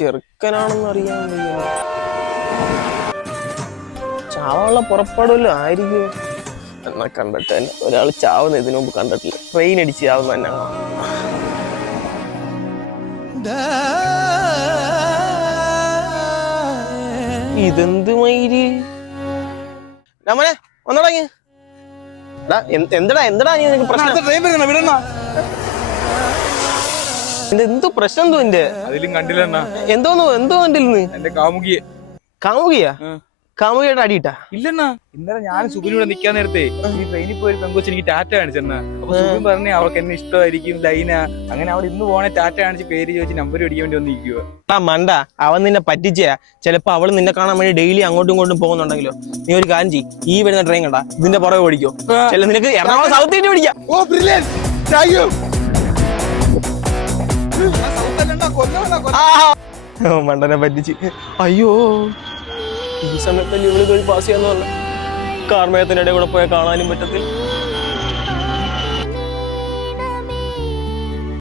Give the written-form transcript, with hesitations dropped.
ചെറുക്കനാണെന്ന് അറിയാൻ വയ്യ. ചാവാനുള്ള പുറപ്പാടുമല്ലോ ആയിരിക്കും. എന്നാ കണ്ടിട്ട് തന്നെ ഒരാൾ ചാവുന്ന ഇതിനു മുമ്പ് കണ്ടിട്ടില്ല. ട്രെയിൻ അടിച്ച് ചാവുന്ന തന്നെ ഇതെന്ത് മയില് നമ്മളെ ഒന്നടങ്ങ്. എന്തടാ നീ പ്രശ്നം? എന്തോ പ്രശ്നം എന്തോ എന്റെ അതിലും കണ്ടില്ല. എന്തോ കണ്ടില്ലെന്ന്? എന്റെ കാമുകിയെ. കാമുകിയാ? കാമുകിയുടെ അടിയിട്ടാ? ഇല്ലെന്നാ. ഇന്നലെ ഞാൻ സുബിനൂടെ നിക്കാൻ നേരത്തെ ഈ ട്രെയിനിൽ പോയി പെങ്കൊച്ച് എനിക്ക് ടാറ്റ കാണിച്ചെന്നാ. അപ്പൊ സുബിൻ പറഞ്ഞ് അവർക്ക് എന്നെ ഇഷ്ടമായിരിക്കും, ലൈന. അങ്ങനെ അവിടെ ഇന്ന് പോണേ ടാറ്റ കാണിച്ച് പേര് ചോദിച്ച് നമ്പർ പിടിക്കാൻ വേണ്ടി വന്നിരിക്കുക. ആ മണ്ട, അവൻ നിന്നെ പറ്റിച്ചാ. ചിലപ്പോ അവള് നിന്നെ കാണാൻ വേണ്ടി ഡെയിലി അങ്ങോട്ടും ഇങ്ങോട്ടും പോകുന്നുണ്ടെങ്കിലോ. നീ ഒരു കാര്യം ചെയ്യ്, ഈ വരുന്ന ട്രെയിൻ കണ്ടാ ഇതിന്റെ പുറകെ ഓടിക്കോ. ചില നിനക്ക് എറണാകുളം സൗത്ത് ഇന്ത്യ പിടിക്കാം. മണ്ടനെ പറ്റിച്ച്. അയ്യോ, ഈ സമയത്തല്ലേ ഇവള് പോയി പാസ് ചെയ്യാന്ന് പറഞ്ഞു. കാർമേഘത്തിന്റെ ഇടയിൽ കൂടെ പോയാൽ കാണാനും പറ്റത്തില്ല.